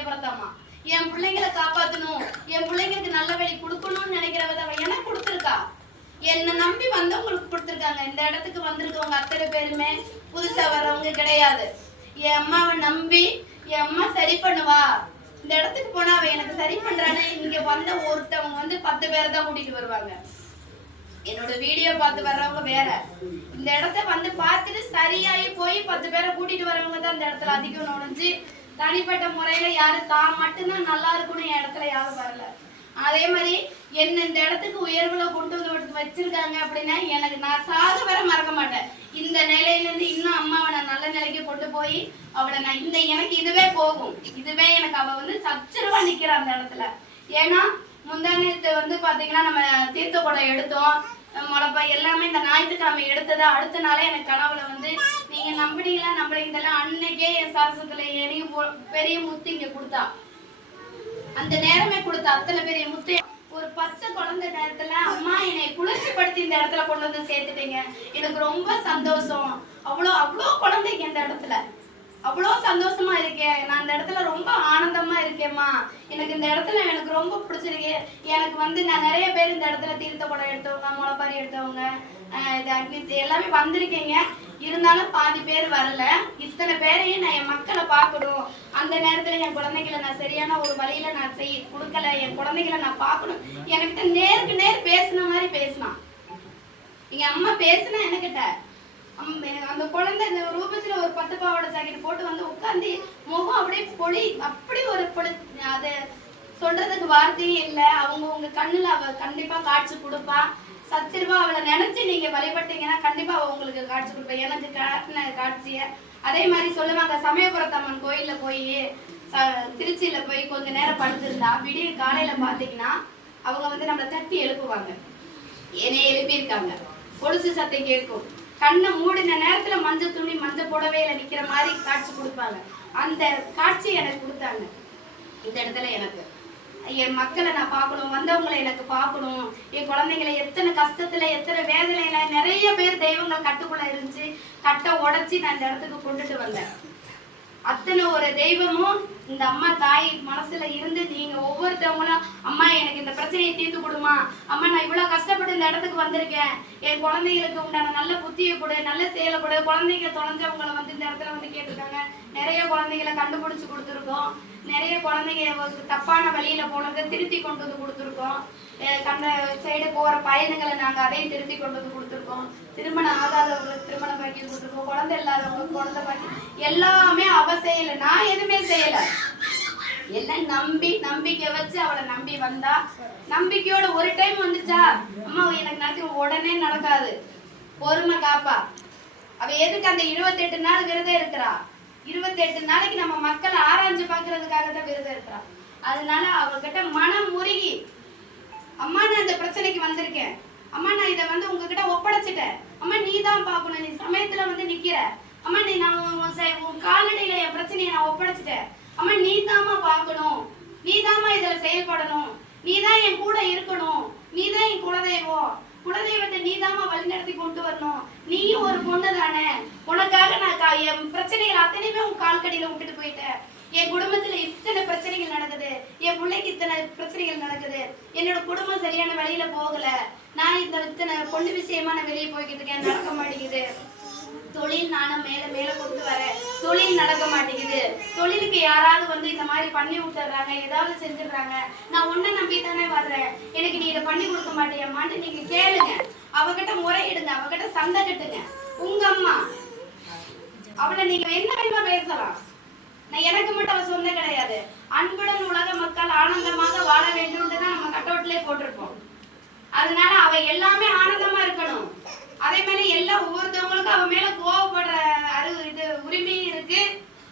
பயப்படுத்தாமா? என் பிள்ளைங்களை காப்பாத்தணும். என் பிள்ளைங்களுக்கு நல்ல வழி கொடுக்கணும்னு நினைக்கிறவத அவ எனக்கு கொடுத்துருக்கா. என்னை நம்பி வந்தவங்களுக்கு கொடுத்துருக்காங்க. இந்த இடத்துக்கு வந்திருக்கவங்க அத்தனை பேருமே புதுசா வர்றவங்க கிடையாது. என் அம்மாவை நம்பி என் அம்மா சரி பண்ணுவா. இந்த இடத்துக்கு போனா அவன் எனக்கு சரி பண்றானே. இங்க வந்த ஒருத்தவங்க வந்து பத்து பேரை தான் கூட்டிட்டு வருவாங்க. என்னோட வீடியோ பார்த்து வர்றவங்க வேற. இந்த இடத்த வந்து பார்த்துட்டு சரியாயி போய் பத்து பேரை கூட்டிட்டு வரவங்க தான் இந்த இடத்துல அதிகம் நுழைஞ்சு தனிப்பட்ட முறையில யாரும் தான் மட்டும்தான் நல்லா இருக்கணும் என் இடத்துல யாரும் வரல. அதே மாதிரி என்ன இந்த இடத்துக்கு உயர்வுல கொண்டு வந்து விட்டு வச்சிருக்காங்க அப்படின்னா எனக்கு நான் சாக வர மறக்க மாட்டேன். இந்த நிலையில இருந்து இன்னும் அம்மாவை நான் நல்ல நிலைக்கு கொண்டு போய் அவளை நான் இந்த எனக்கு இதுவே போகும். இதுவே எனக்கு அவ வந்து சச்சரவாக நிக்கிறா அந்த இடத்துல. ஏன்னா முந்தானத்து வந்து பார்த்தீங்கன்னா நம்ம தீர்த்த குடம் எடுத்தோம். முளப்பா எல்லாமே இந்த ஞாயிற்றுக்கிழமை எடுத்தது. அடுத்த நாளே எனக்கு கனவுல வந்து நீங்க நம்பினீங்களா? நம்புறீங்களா அன்னைக்கே என் சரசத்துல எரிய பெரிய முத்து இங்க கொடுத்தா. அந்த நேரமே கொடுத்த அத்தனை பெரிய முத்து. ஒரு பச்சை குழந்தை நேரத்துல அம்மா என்னை குளிர்ச்சிப்படுத்தி இந்த இடத்துல கொண்டு வந்து சேர்த்துட்டீங்க. எனக்கு ரொம்ப சந்தோஷம். அவ்வளோ அவ்வளோ குழந்தைங்க இந்த இடத்துல. அவ்வளோ சந்தோஷமா இருக்கேன் நான் இந்த இடத்துல ரொம்ப ஆனந்தமா இருக்கேம்மா. எனக்கு இந்த இடத்துல எனக்கு ரொம்ப பிடிச்சிருக்கு. எனக்கு வந்து நான் நிறைய பேர் இந்த இடத்துல தீர்த்த குடம் எடுத்தவங்க முளைப்பாரி எடுத்தவங்க இது அக்னி எல்லாமே வந்திருக்கீங்க. இருந்தாலும் பாதி பேர் வரல. இத்தனை பேரையும் நான் என் மக்களை பார்க்கணும். அந்த நேரத்துல என் குழந்தைகளை நான் சரியான ஒரு வழியில நான் செய் கொடுக்கல. என் குழந்தைகளை நான் பார்க்கணும். என்கிட்ட நேருக்கு நேர் பேசின மாதிரி பேசினான் எங்க அம்மா பேசுனா என்கிட்ட அந்த குழந்தை இந்த ரூபத்துல ஒரு பத்து பாவாடை ஜாக்கெட் போட்டு வந்து உட்காந்து முகம் அப்படியே பொடி அப்படி ஒரு பொழு அது சொல்றதுக்கு வார்த்தையே இல்லை. அவங்க உங்க கண்ணுல அவ கண்டிப்பா காட்சி கொடுப்பா. சத்திரமா அவளை நினைச்சு நீங்க வழிபட்டீங்கன்னா கண்டிப்பா அவ உங்களுக்கு காட்சி கொடுப்பா. எனக்கு காட்டின காட்சிய அதே மாதிரி சொல்லுவாங்க சமயபுரத்தம்மன் கோயில்ல போய் திருச்சியில போய் கொஞ்ச நேரம் படுத்திருந்தா விடிய காலையில பாத்தீங்கன்னா அவங்க வந்து நம்மளை தட்டி எழுப்புவாங்க. என்னை எழுப்பியிருக்காங்க. கொலுசு சத்தம் கேட்கும். கண்ணை மூடின நேரத்துல மஞ்சள் துணி மஞ்சள் புடவையில நிக்கிற மாதிரி காட்சி கொடுப்பாங்க. அந்த காட்சி எனக்கு கொடுத்தாங்க. இந்த இடத்துல எனக்கு. என் மக்களை நான் பார்க்கணும். வந்தவங்களை எனக்கு பார்க்கணும். என் குழந்தைங்களை எத்தனை கஷ்டத்துல எத்தனை வேதனையில நிறைய பேர் தெய்வங்கள் கட்டுக்குள்ள இருந்துச்சு. கட்டை உடச்சி நான் இந்த இடத்துக்கு கொண்டுட்டு வந்தேன். அத்தனை ஒரு தெய்வமும் இந்த அம்மா தாய் மனசுல இருந்து நீங்க ஒவ்வொருத்தவங்களும் அம்மா எனக்கு இந்த பிரச்சனையை தீர்த்து கொடுமா. அம்மா நான் இவ்வளவு கஷ்டப்பட்டு இந்த இடத்துக்கு வந்திருக்கேன். என் குழந்தைகளுக்கு உண்டான நல்ல புத்தியை கொடு நல்ல செயலை கொடு. குழந்தைங்க தொலைஞ்சவங்களை வந்து இந்த இடத்துல வந்து கேட்டிருக்காங்க. நிறைய குழந்தைகளை கண்டுபிடிச்சு கொடுத்துருக்கோம். நிறைய குழந்தைங்க ஒரு தப்பான வழியில போனதை திருத்தி கொண்டு வந்து கொடுத்துருக்கோம். அந்த சைடு போற பயணங்களை நாங்க அதையும் திருத்தி கொண்டு வந்து கொடுத்துருக்கோம். திருமணம் ஆகாதவங்களுக்கு திருமணம் பாக்கி கொடுத்துருக்கோம். குழந்தை இல்லாதவங்களுக்கு குழந்தை பாக்கி எல்லாமே அவ செய்யல. நான் எதுவுமே செய்யல. எல்லாம் நம்பி நம்பிக்கை வச்சு அவளை நம்பி வந்தா. நம்பிக்கையோட ஒரு டைம் வந்துச்சா? அம்மா எனக்கு நடத்தி உடனே நடக்காது. பொறுமை காப்பா. அவ எதுக்கு அந்த இருபத்தெட்டு நாள் விரதம் இருக்கிறா? இருபத்தெட்டு நாளைக்கு நம்ம மக்களை ஆராய்ஞ்சு பார்க்கறதுக்காக தான் விரதம் இருக்கிறா அதனால அவர்கிட்ட மனம் முருகி அம்மா நான் இந்த பிரச்சனைக்கு வந்திருக்கேன். அம்மா நான் இதை வந்து உங்ககிட்ட ஒப்படைச்சிட்டேன். அம்மா நீ தான் பார்க்கணும். நீ சமயத்துல வந்து நிக்கிற. அம்மா நீ நான் உன் காலடியில உன் என் பிரச்சனையை நான் ஒப்படைச்சிட்டேன். அம்மா நீ தாமா பார்க்கணும். நீ தாமா இதுல செயல்படணும். நீ தான் என் கூட இருக்கணும். நீ தான் என் குலதெய்வம். குலதெய்வத்தை நீ தாமா வழிநடத்தி கொண்டு வர வரணும் நீயும் ஒரு பொண்ணு தானே உனக்காக நான் என் பிரச்சனைகள் அத்தனையுமே உன் கால்கடியில விட்டுட்டு போயிட்டேன். என் குடும்பத்துல இத்தனை பிரச்சனைகள் நடக்குது. என் பிள்ளைக்கு இத்தனை பிரச்சனைகள் நடக்குது. என்னோட குடும்பம் சரியான வழியில போகல. நான் இந்த இத்தனை பொண்ணு விஷயமா நான் வெளியே போய்கிட்டு இருக்கேன். நடக்க மாட்டேங்குது. தொழில் நானும் மேல மேல கொண்டு வரேன் தொழில் நடக்க மாட்டேங்குது. தொழிலுக்கு யாராவது வந்து இந்த மாதிரி பண்ணி விட்டுறாங்க ஏதாவது செஞ்சிடுறாங்க. நான் உன்னை நம்பி தானே வர்றேன். எனக்கு நீ இதை பண்ணி கொடுக்க மாட்டேயம்மான்னு நீங்க கேளுங்க. அவகிட்ட முறையிடுங்க அவகிட்ட சண்டை கட்டுங்க. உங்க அம்மா. அவளை நீங்க என்ன வேணுமா பேசலாம். நான் எனக்கு மட்டும் அவ சொந்த கிடையாது. அன்புடன் உலக மக்கள் ஆனந்தமாக வாழ வேண்டும் தான் நம்ம கட்டவுட்லயே போட்டிருப்போம். அதனால அவ எல்லாமே ஆனந்தமா இருக்கணும். அதே மாதிரி எல்லா ஒவ்வொருத்தவங்களுக்கும் அவ மேல கோவப்படுற அரு இது உரிமையும் இருக்கு.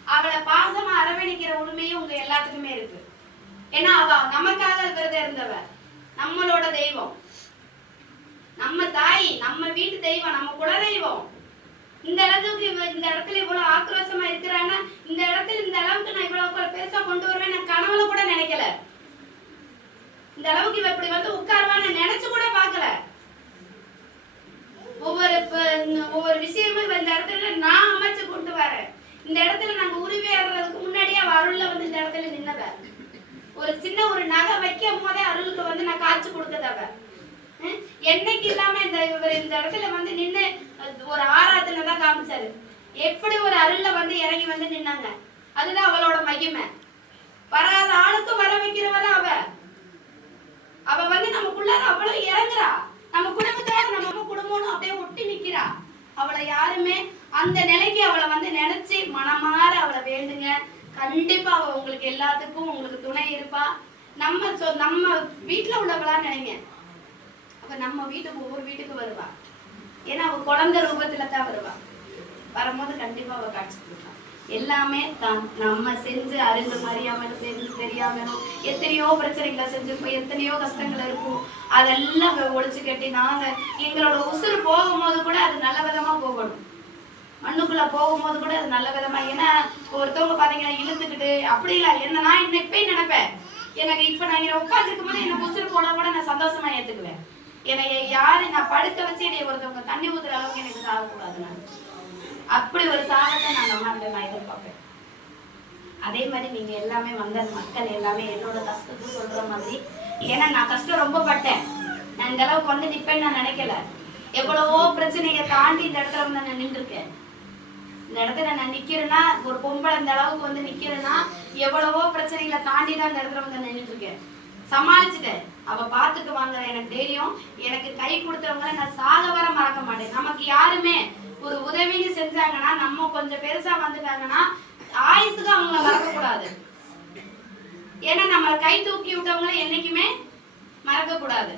அவளை பாசமா அரவணைக்கிற உரிமையும் உங்க எல்லாத்துக்குமே இருக்கு. ஏன்னா அவ நமக்காக விரதம் இருந்தவ. நம்மளோட தெய்வம். நம்ம தாய் நம்ம வீட்டு தெய்வம் நம்ம குலதெய்வம். இந்த அளவுக்கு இந்த இடத்துல இவ்வளவு ஆக்ரோஷமா இருக்கிறான்னா இந்த இடத்துல இந்த அளவுக்கு நான் இவ்வளவு பெருசா கொண்டு வருவேன் நான் கனவுல கூட நினைக்கல. இந்த அளவுக்கு இவ இப்படி வந்து உட்காருவான்னு நினைச்சு கூட பார்க்கல. ஒவ்வொரு ஒவ்வொரு விஷயமும் இந்த இடத்துல நான் அமைச்சு கொண்டு வரேன். இந்த இடத்துல நாங்க உரிமையாடுறதுக்கு முன்னாடியே அவ அருள்ல வந்து இந்த இடத்துல நின்னவ. ஒரு சின்ன ஒரு நகை வைக்கும் போதே அருளுக்கு வந்து நான் காய்ச்சி கொடுத்ததவ என்னைக்கு இல்லாம இந்த இவர் இந்த இடத்துல வந்து நின்னு ஒரு ஆராதனை தான் காமிச்சாரு. எப்படி ஒரு அருள்ல வந்து இறங்கி வந்து நின்னாங்க? அதுதான் அவளோட மகிமை. வராத ஆளுக்கு வர வைக்கிறவ அவ. அவ வந்து நமக்குள்ளார அவ்வளவு இறங்குறா. நம்ம குடும்பத்தோட நம்ம குடும்பம்னு அப்படியே ஒட்டி நிக்கிறா. அவளை யாருமே அந்த நிலைக்கு அவளை வந்து நினைச்சு மனமாற அவளை வேண்டுங்க. கண்டிப்பா அவ உங்களுக்கு எல்லாத்துக்கும் உங்களுக்கு துணை இருப்பா. நம்ம நம்ம வீட்டுல உள்ள நம்ம வீட்டுக்கு ஒவ்வொரு வீட்டுக்கு வருவா. ஏன்னா அவ குழந்தை ரூபத்துல தான் வருவா. வரும்போது கண்டிப்பா அவ காட்சி கொடுப்பா. எல்லாமே தான். நம்ம செஞ்சு அறிந்து அறியாமலும் தெரிஞ்சு தெரியாமலும் எத்தனையோ பிரச்சனைகளை செஞ்சிருப்போம் எத்தனையோ கஷ்டங்கள் இருக்கும். அதெல்லாம் ஒழிச்சு கட்டி நாங்க எங்களோட உசுறு போகும்போது கூட அது நல்ல விதமா போகணும். மண்ணுக்குள்ள போகும்போது கூட அது நல்ல விதமா. ஏன்னா ஒருத்தவங்க பாத்தீங்கன்னா இழுத்துக்கிட்டு அப்படி இல்ல என்ன நான் இன்னைக்கு இப்பயும் நினைப்பேன். எனக்கு இப்ப நான் உட்காந்துருக்கும் போது எனக்கு உசுறு போனா கூட நான் சந்தோஷமா ஏத்துக்குவேன். என்னைய யாரு நான் படுக்க வச்சு என்னை ஒருத்தவங்க தண்ணி ஊத்துற அளவுக்கு எனக்கு சாகக்கூடாது நான். அப்படி ஒரு சாகத்தை நான் நம்ம நான் எதிர்பார்ப்பேன். அதே மாதிரி நீங்க எல்லாமே வந்த மக்கள் எல்லாமே என்னோட கஷ்டத்தை சொல்ற மாதிரி ஏன்னா நான் கஷ்டம் ரொம்ப பட்டேன். நான் இந்த அளவுக்கு வந்து நிப்பேன்னு நான் நினைக்கல. எவ்வளவோ பிரச்சனையை தாண்டி இந்த இடத்துல வந்து நான் நின்றுருக்கேன். இந்த இடத்துல நான் நிக்கிறேன்னா ஒரு பொம்பளை இந்த அளவுக்கு வந்து நிக்கிறேன்னா எவ்வளவோ பிரச்சனைகளை தாண்டி தான் இந்த இடத்துல வந்து நான் இருக்கேன் சமாளிச்சுட்டேன். அவ பாத்துக்குவாங்க எனக்கு தெரியும். எனக்கு கை கொடுத்தவங்களை நான் சாக வர மறக்க மாட்டேன். நமக்கு யாருமே ஒரு உதவின்னு செஞ்சாங்கன்னா நம்ம கொஞ்சம் பெருசா வந்துட்டாங்கன்னா ஆயுசுக்கு அவங்கள மறக்க கூடாது ஏன்னா நம்ம கை தூக்கி விட்டவங்களை என்னைக்குமே மறக்க கூடாது